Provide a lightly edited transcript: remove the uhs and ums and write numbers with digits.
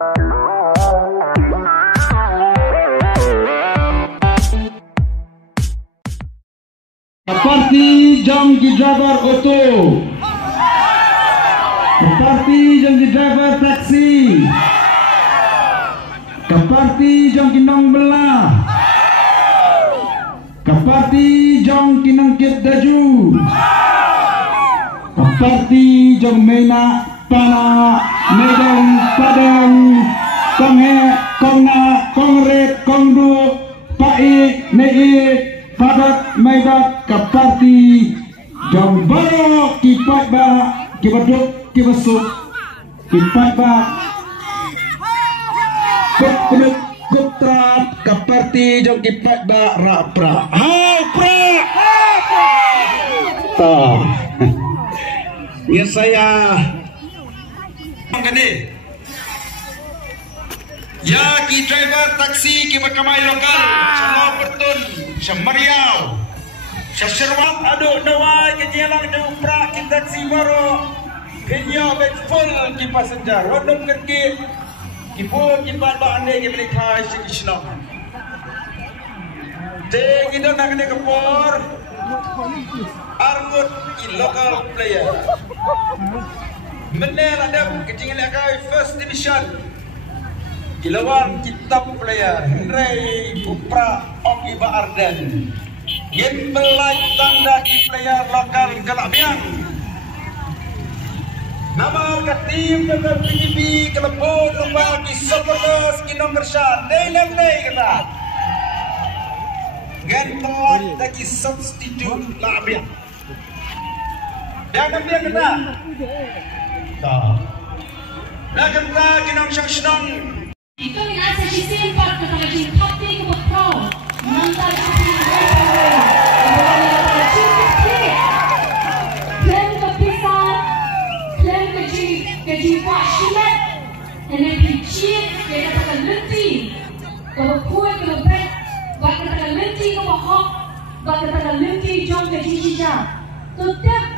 Parti jom di driver auto, parti jom di driver taksi, parti jom di nong belah, parti jom di nong kit daju, parti jom mena pana medan padang konghe kongna kongret kongdu pai nei padat maidat ke parti jom baro kipat ba kibaduk kibasuk kipat ba kuduk kutrap ke parti jom kipat ba rapra hai pra ta ya saya gede ya ki driver taksi ki makamai lokal sama pertun Semariau, Sesirwat aduk nawai kejelang di uprak kita taksi baru, kenya full ki passenger, rodom kerki, kipun kipat ba ande ki belikai sikisna. Te kita nak kena kepor, argut ki local player. Menel ada kejelang kai first division. Kilauan kitab player Hendrai Upra Okiba Arden Yen belai tanda ki player lokal Kelabiang nama ke tim dengan PDB Keleput Lembang ki Sopolos ki nomor syah Dalam kata Gen belai lagi substitute Labiang Dan dia kata Nah kata ki nom syang Ito min asa sisin part na talagang topic of pro. Mental sisin Klaim ke pisah, klaim ke jiwa syilat, dan yang kecil dia katakan lenti. Kalau kuat kalau baik, katakan lenti kalau hok, katakan lenti jom ke jijijah. Tetap